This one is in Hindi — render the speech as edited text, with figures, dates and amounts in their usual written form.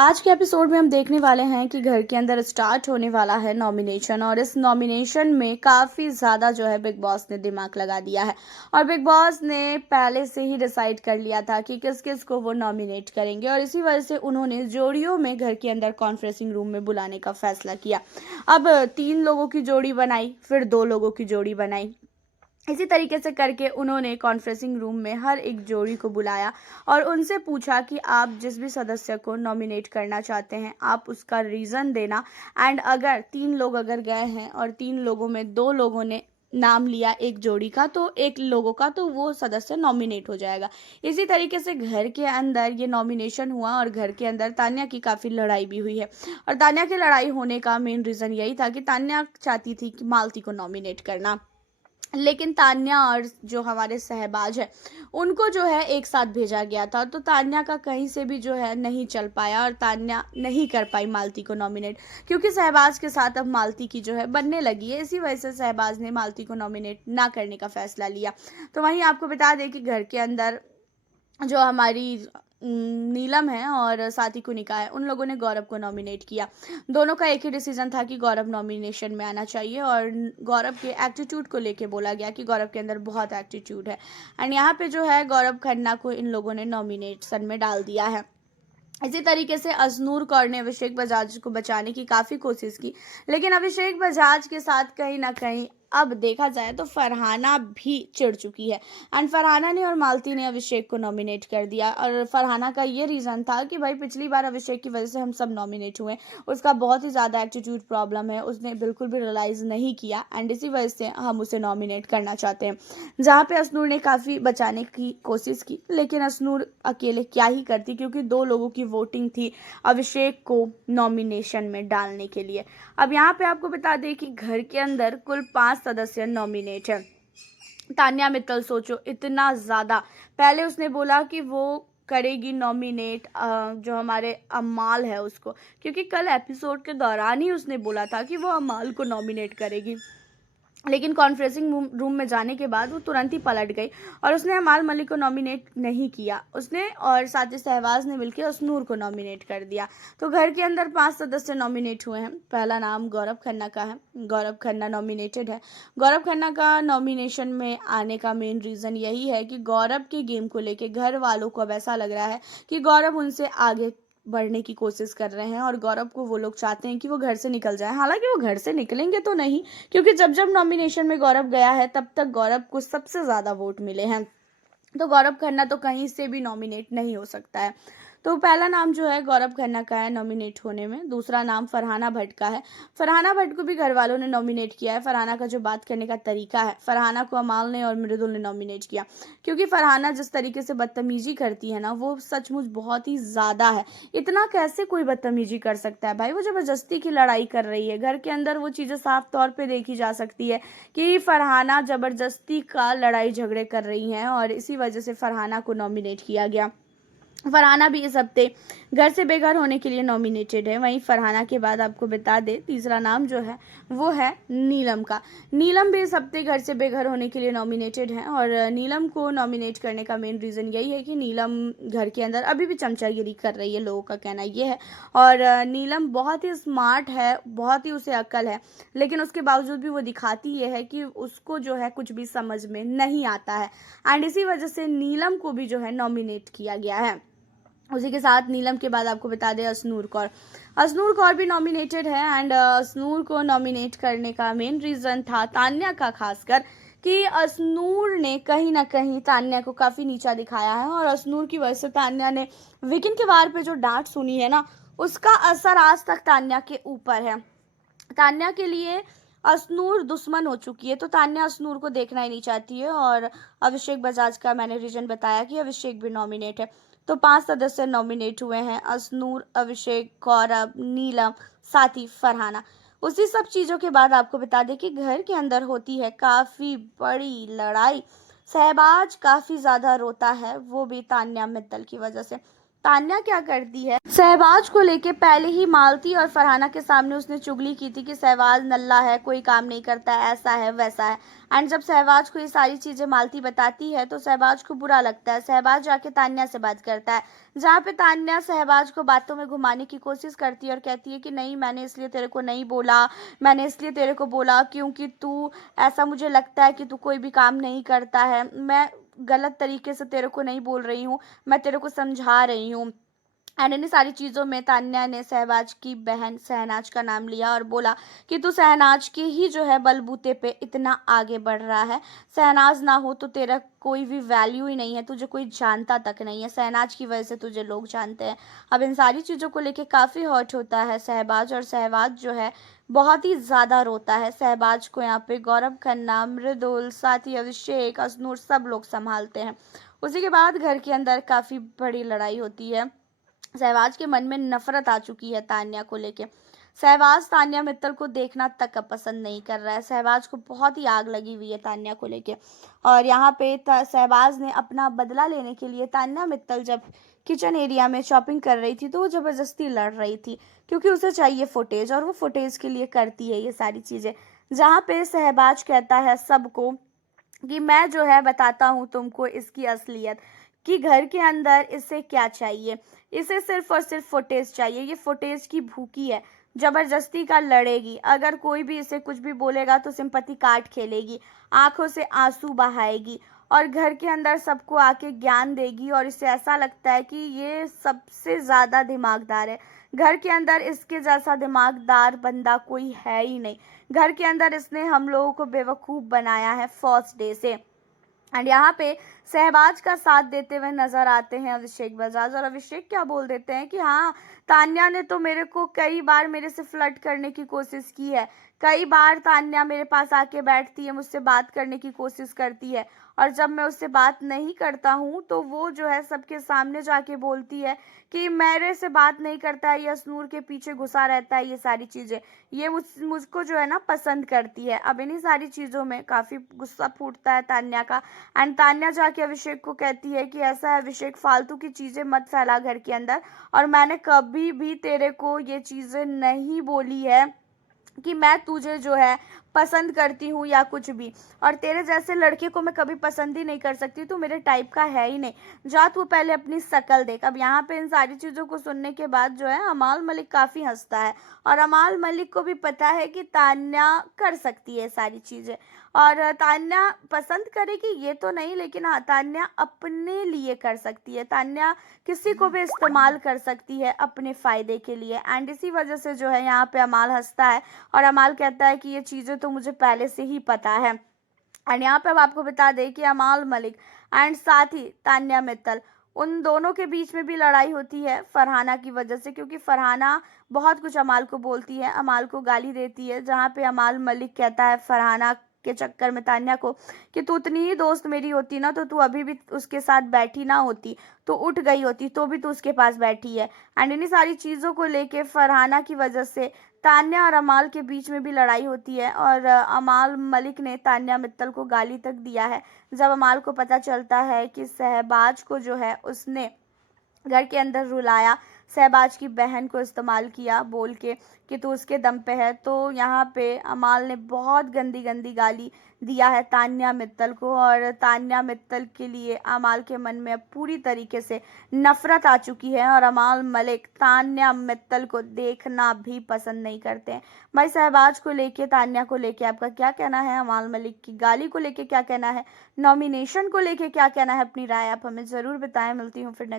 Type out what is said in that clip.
आज के एपिसोड में हम देखने वाले हैं कि घर के अंदर स्टार्ट होने वाला है नॉमिनेशन। और इस नॉमिनेशन में काफ़ी ज़्यादा जो है बिग बॉस ने दिमाग लगा दिया है। और बिग बॉस ने पहले से ही डिसाइड कर लिया था कि किस किस को वो नॉमिनेट करेंगे, और इसी वजह से उन्होंने जोड़ियों में घर के अंदर कॉन्फ्रेंसिंग रूम में बुलाने का फैसला किया। अब 3 लोगों की जोड़ी बनाई, फिर 2 लोगों की जोड़ी बनाई। इसी तरीके से करके उन्होंने कॉन्फ्रेंसिंग रूम में हर एक जोड़ी को बुलाया और उनसे पूछा कि आप जिस भी सदस्य को नॉमिनेट करना चाहते हैं आप उसका रीज़न देना। एंड अगर 3 लोग अगर गए हैं और 3 लोगों में 2 लोगों ने नाम लिया एक जोड़ी का, तो एक लोगों का, तो वो सदस्य नॉमिनेट हो जाएगा। इसी तरीके से घर के अंदर ये नॉमिनेशन हुआ और घर के अंदर तान्या की काफ़ी लड़ाई भी हुई है। और तान्या की लड़ाई होने का मेन रीज़न यही था कि तान्या चाहती थी कि मालती को नॉमिनेट करना, लेकिन तान्या और जो हमारे सहबाज है उनको जो है एक साथ भेजा गया था। तो तान्या का कहीं से भी जो है नहीं चल पाया और तान्या नहीं कर पाई मालती को नॉमिनेट, क्योंकि सहबाज के साथ अब मालती की जो है बनने लगी है। इसी वजह से सहबाज ने मालती को नॉमिनेट ना करने का फैसला लिया। तो वहीं आपको बता दें कि घर के अंदर जो हमारी नीलम है और साथी कुनिका है, उन लोगों ने गौरव को नॉमिनेट किया। दोनों का एक ही डिसीजन था कि गौरव नॉमिनेशन में आना चाहिए, और गौरव के एटीट्यूड को लेके बोला गया कि गौरव के अंदर बहुत एटीट्यूड है। एंड यहाँ पे जो है गौरव खन्ना को इन लोगों ने नॉमिनेशन में डाल दिया है। इसी तरीके से अजनूर कौर ने अभिषेक बजाज को बचाने की काफ़ी कोशिश की, लेकिन अभिषेक बजाज के साथ कहीं ना कहीं अब देखा जाए तो फरहाना भी चिढ़ चुकी है। एंड फरहाना ने और मालती ने अभिषेक को नॉमिनेट कर दिया। और फरहाना का ये रीज़न था कि भाई पिछली बार अभिषेक की वजह से हम सब नॉमिनेट हुए, उसका बहुत ही ज़्यादा एटीट्यूड प्रॉब्लम है, उसने बिल्कुल भी रियलाइज़ नहीं किया, एंड इसी वजह से हम उसे नॉमिनेट करना चाहते हैं। जहाँ पे अजनूर ने काफ़ी बचाने की कोशिश की, लेकिन अजनूर अकेले क्या ही करती, क्योंकि 2 लोगों की वोटिंग थी अभिषेक को नॉमिनेशन में डालने के लिए। अब यहाँ पे आपको बता दें कि घर के अंदर कुल 5 सदस्य नॉमिनेट हैं। तान्या मित्तल, सोचो इतना ज़्यादा। पहले उसने बोला कि वो करेगी नॉमिनेट जो हमारे अमाल है उसको, क्योंकि कल एपिसोड के दौरान ही उसने बोला था कि वो अमाल को नॉमिनेट करेगी। लेकिन कॉन्फ्रेंसिंग रूम में जाने के बाद वो तुरंत ही पलट गई और उसने अमाल मलिक को नॉमिनेट नहीं किया। उसने और साथ ही सहवाज ने मिलकर अजनूर को नॉमिनेट कर दिया। तो घर के अंदर 5 सदस्य नॉमिनेट हुए हैं। पहला नाम गौरव खन्ना का है। गौरव खन्ना नॉमिनेटेड है। गौरव खन्ना का नॉमिनेशन में आने का मेन रीज़न यही है कि गौरव के गेम को लेके घर वालों को अब ऐसा लग रहा है कि गौरव उनसे आगे बढ़ने की कोशिश कर रहे हैं, और गौरव को वो लोग चाहते हैं कि वो घर से निकल जाए। हालांकि वो घर से निकलेंगे तो नहीं, क्योंकि जब जब नॉमिनेशन में गौरव गया है तब तक गौरव को सबसे ज़्यादा वोट मिले हैं। तो गौरव खन्ना तो कहीं से भी नॉमिनेट नहीं हो सकता है। तो पहला नाम जो है गौरव खन्ना का है नॉमिनेट होने में। दूसरा नाम फरहाना भट्ट का है। फरहाना भट्ट को भी घर वालों ने नॉमिनेट किया है। फरहाना का जो बात करने का तरीका है, फरहाना को अमाल ने और मृदुल ने नॉमिनेट किया, क्योंकि फरहाना जिस तरीके से बदतमीजी करती है ना, वो सचमुच बहुत ही ज़्यादा है। इतना कैसे कोई बदतमीजी कर सकता है भाई? वो ज़बरदस्ती की लड़ाई कर रही है घर के अंदर। वो चीज़ें साफ तौर पर देखी जा सकती है कि फरहाना ज़बरदस्ती का लड़ाई झगड़े कर रही हैं, और इसी वजह से फरहाना को नॉमिनेट किया गया। फरहाना भी इस हफ्ते घर से बेघर होने के लिए नॉमिनेटेड है। वहीं फरहाना के बाद आपको बता दें तीसरा नाम जो है वो है नीलम का। नीलम भी इस हफ्ते घर से बेघर होने के लिए नॉमिनेटेड है, और नीलम को नॉमिनेट करने का मेन रीज़न यही है कि नीलम घर के अंदर अभी भी चमचागिरी कर रही है, लोगों का कहना ये है। और नीलम बहुत ही स्मार्ट है, बहुत ही उसे अक्ल है, लेकिन उसके बावजूद भी वो दिखाती ये है कि उसको जो है कुछ भी समझ में नहीं आता है, एंड इसी वजह से नीलम को भी जो है नॉमिनेट किया गया है। उसी के साथ नीलम के बाद आपको बता दें अजनूर कौर। अजनूर कौर भी नॉमिनेटेड है, एंड अजनूर को नॉमिनेट करने का मेन रीज़न था तान्या का, खासकर कि अजनूर ने कहीं ना कहीं तान्या को काफ़ी नीचा दिखाया है, और अजनूर की वजह से तान्या ने वीकेंड के वार पे जो डांट सुनी है ना, उसका असर आज तक तान्या के ऊपर है। तान्या के लिए अजनूर दुश्मन हो चुकी है, तो तान्या अजनूर को देखना ही नहीं चाहती है। और अभिषेक बजाज का मैंने रीजन बताया कि अभिषेक भी नॉमिनेट है। तो 5 सदस्य नॉमिनेट हुए हैं: अजनूर, अभिषेक, गौरव, नीलम, साथी फरहाना। उसी सब चीज़ों के बाद आपको बता दें कि घर के अंदर होती है काफ़ी बड़ी लड़ाई। सहबाज काफ़ी ज़्यादा रोता है, वो भी तान्या मित्तल की वजह से। तान्या क्या करती है, शहबाज को लेके पहले ही मालती और फरहाना के सामने उसने चुगली की थी कि शहबाज नल्ला है, कोई काम नहीं करता है, ऐसा है वैसा है। एंड जब शहबाज को ये सारी चीजें मालती बताती है तो शहबाज को बुरा लगता है। शहबाज जाके तान्या से बात करता है, जहाँ पे तान्या शहबाज को बातों में घुमाने की कोशिश करती है और कहती है कि नहीं, मैंने इसलिए तेरे को नहीं बोला, मैंने इसलिए तेरे को बोला क्योंकि तू, ऐसा मुझे लगता है कि तू कोई भी काम नहीं करता है। मैं गलत तरीके से तेरे को नहीं बोल रही हूँ, मैं तेरे को समझा रही हूँ। एंड इन सारी चीज़ों में तान्या ने शहबाज की बहन शहनाज का नाम लिया और बोला कि तू शहनाज के ही जो है बलबूते पे इतना आगे बढ़ रहा है। शहनाज ना हो तो तेरा कोई भी वैल्यू ही नहीं है, तुझे कोई जानता तक नहीं है, शहनाज की वजह से तुझे लोग जानते हैं। अब इन सारी चीज़ों को लेके काफ़ी हर्ट होता है शहबाज, और शहबाज जो है बहुत ही ज़्यादा रोता है। शहबाज को यहाँ पे गौरव खन्ना, मृदुल, साथ ही अभिषेक, अजनूर सब लोग संभालते हैं। उसी के बाद घर के अंदर काफ़ी बड़ी लड़ाई होती है। शहबाज के मन में नफरत आ चुकी है तान्या को लेके। शहबाज तान्या मित्तल को देखना तक अब पसंद नहीं कर रहा है। शहबाज को बहुत ही आग लगी हुई है तान्या को लेके। और यहाँ पे शहबाज ने अपना बदला लेने के लिए, तान्या मित्तल जब किचन एरिया में शॉपिंग कर रही थी तो वो ज़बरदस्ती लड़ रही थी क्योंकि उसे चाहिए फुटेज, और वो फुटेज के लिए करती है ये सारी चीज़ें। जहाँ पे शहबाज कहता है सबको कि मैं जो है बताता हूँ तुमको इसकी असलियत, कि घर के अंदर इसे क्या चाहिए। इसे सिर्फ और सिर्फ फुटेज चाहिए, ये फुटेज की भूखी है, जबरदस्ती का लड़ेगी। अगर कोई भी इसे कुछ भी बोलेगा तो सिंपैथी कार्ड खेलेगी, आंखों से आंसू बहाएगी और घर के अंदर सबको आके ज्ञान देगी। और इसे ऐसा लगता है कि ये सबसे ज़्यादा दिमागदार है, घर के अंदर इसके जैसा दिमागदार बंदा कोई है ही नहीं। घर के अंदर इसने हम लोगों को बेवकूफ़ बनाया है फर्स्ट डे से। एंड यहाँ पे शहबाज का साथ देते हुए नजर आते हैं अभिषेक बजाज, और अभिषेक क्या बोल देते हैं कि हाँ, तान्या ने तो मेरे को कई बार मेरे से फ्लर्ट करने की कोशिश की है, कई बार तान्या मेरे पास आके बैठती है, मुझसे बात करने की कोशिश करती है, और जब मैं उससे बात नहीं करता हूँ तो वो जो है सबके सामने जाके बोलती है कि मेरे से बात नहीं करता है, ये अशनूर के पीछे घुसा रहता है, ये सारी चीज़ें, ये मुझको जो है ना पसंद करती है। अब इन्हीं सारी चीज़ों में काफ़ी गुस्सा फूटता है तान्या का। एंड तान्या जाके अभिषेक को कहती है कि ऐसा है अभिषेक, फालतू की चीज़ें मत फैला घर के अंदर, और मैंने कभी भी तेरे को ये चीज़ें नहीं बोली है कि मैं तुझे जो है पसंद करती हूँ या कुछ भी, और तेरे जैसे लड़के को मैं कभी पसंद ही नहीं कर सकती, तू मेरे टाइप का है ही नहीं, जा तू पहले अपनी शक्ल देख। अब यहाँ पे इन सारी चीज़ों को सुनने के बाद जो है अमाल मलिक काफ़ी हंसता है, और अमाल मलिक को भी पता है कि तान्या कर सकती है सारी चीज़ें, और तान्या पसंद करेगी ये तो नहीं, लेकिन हाँ, तान्या अपने लिए कर सकती है, तान्या किसी को भी इस्तेमाल कर सकती है अपने फ़ायदे के लिए। एंड इसी वजह से जो है यहाँ पे अमाल हंसता है, और अमाल कहता है कि ये चीज़ें तो मुझे पहले से ही पता है। एंड यहाँ पे अब आपको बता दें कि अमाल मलिक एंड साथ ही तान्या मित्तल, उन दोनों के बीच में भी लड़ाई होती है फरहाना की वजह से, क्योंकि फरहाना बहुत कुछ अमाल को बोलती है, अमाल को गाली देती है, जहाँ पे अमाल मलिक कहता है फरहाना के चक्कर में तान्या को कि तू उतनी ही दोस्त मेरी होती ना तो तू अभी भी उसके साथ बैठी ना होती, तो उठ गई होती तो भी तू उसके पास बैठी है। एंड इन्हीं सारी चीज़ों को लेके फरहाना की वजह से तान्या और अमाल के बीच में भी लड़ाई होती है, और अमाल मलिक ने तान्या मित्तल को गाली तक दिया है जब अमाल को पता चलता है कि शहबाज को जो है उसने घर के अंदर रुलाया, शहबाज की बहन को इस्तेमाल किया बोल के कि तू उसके दम पे है। तो यहाँ पे अमाल ने बहुत गंदी गंदी गाली दिया है तान्या मित्तल को, और तान्या मित्तल के लिए अमाल के मन में अब पूरी तरीके से नफरत आ चुकी है, और अमाल मलिक तान्या मित्तल को देखना भी पसंद नहीं करते हैं। भाई शहबाज को लेके, तान्या को लेके आपका क्या कहना है, अमाल मलिक की गाली को लेके क्या कहना है, नॉमिनेशन को लेके क्या कहना है, अपनी राय आप हमें ज़रूर बताएं। मिलती हूँ फिर नेक्स्ट